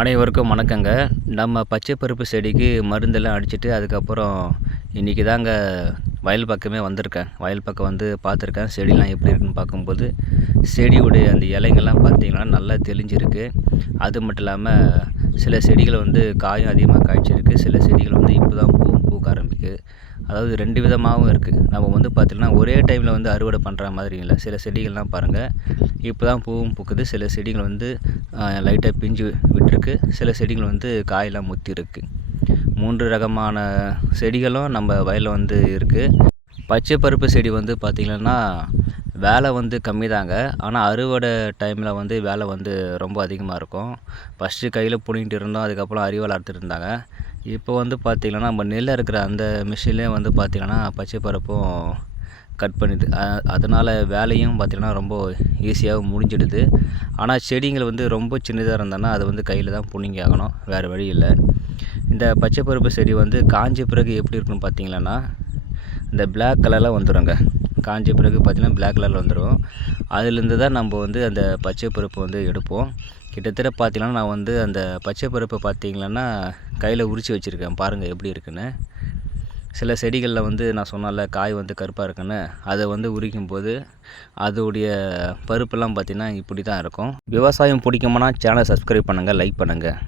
அனைவருக்கும் வணக்கங்க. நம்ம பச்சை பருப்பு செடிக்கு மருந்தெல்லாம் அடிச்சுட்டு, அதுக்கப்புறம் இன்றைக்கி தாங்க வயல் பக்கமே வந்திருக்கேன். வயல் பக்கம் வந்து பார்த்துருக்கேன். செடிலாம் எப்படி இருக்குன்னு பார்க்கும்போது, செடியுடைய அந்த இலைங்கள்லாம் பார்த்தீங்கன்னா நல்லா தெளிஞ்சிருக்கு. அது மட்டும் இல்லாமல் சில செடிகள் வந்து காயும் அதிகமாக காய்ச்சிருக்கு. சில செடிகள் வந்து இப்போ தான் பூவும் பூக்க ஆரம்பிக்குது. அதாவது 2 விதமாகவும் இருக்குது. நம்ம வந்து பார்த்திங்கன்னா ஒரே டைமில் வந்து அறுவடை பண்ணுற மாதிரி இல்லை. சில செடிகள்லாம் பாருங்கள், இப்போ தான் பூவும் பூக்குது. சில செடிகள் வந்து லைட்டாக பிஞ்சு விட்டுருக்கு. சில செடிகள் வந்து காயெல்லாம் முத்திருக்கு. 3 ரகமான செடிகளும் நம்ம வயலில் வந்து இருக்குது. பச்சை பருப்பு செடி வந்து பார்த்திங்கன்னா வேலை வந்து கம்மி தாங்க. ஆனால் அறுவடை டைமில் வந்து வேலை வந்து ரொம்ப அதிகமாக இருக்கும். ஃபஸ்ட்டு கையில் புடிங்கிட்டு இருந்தோம். அதுக்கப்புறம் அரிவாள் அறுத்துட்டு இருந்தாங்க. இப்போ வந்து பார்த்திங்கன்னா நம்ம நெல் அறுக்கிற அந்த மிஷின்லேயே வந்து பார்த்திங்கன்னா பச்சை பருப்பும் கட் பண்ணிடுது. அதனால் வேலையும் பார்த்திங்கன்னா ரொம்ப ஈஸியாகவும் முடிஞ்சிடுது. ஆனால் செடிகள் வந்து ரொம்ப சின்னதாக இருந்தோன்னா அதை வந்து கையில் தான் புடுங்கி ஆகணும், வேறு வழி இல்லை. இந்த பச்சை பருப்பு செடி வந்து காஞ்ச பிறகு எப்படி இருக்குன்னு பார்த்திங்கன்னா இந்த பிளாக் கலரில் வந்துடுங்க. காஞ்ச பிறகு பார்த்திங்கன்னா பிளாக் கலரில் வந்துடும். அதுலேருந்து தான் நம்ம வந்து அந்த பச்சை பருப்பு வந்து எடுப்போம். கிட்டத்தட்ட பார்த்திங்கன்னா நான் வந்து அந்த பச்சை பருப்பை பார்த்திங்கன்னா கையில் உரித்து வச்சுருக்கேன். பாருங்கள் எப்படி இருக்குன்னு. சில செடிகளில் வந்து நான் சொன்னேன்ல காய் வந்து கருப்பாக இருக்குன்னு, அதை வந்து உரிக்கும்போது அதோடைய பருப்பெல்லாம் பார்த்திங்கன்னா இப்படி தான் இருக்கும். விவசாயம் பிடிக்குமானா சேனலை சப்ஸ்கிரைப் பண்ணுங்கள், லைக் பண்ணுங்கள்.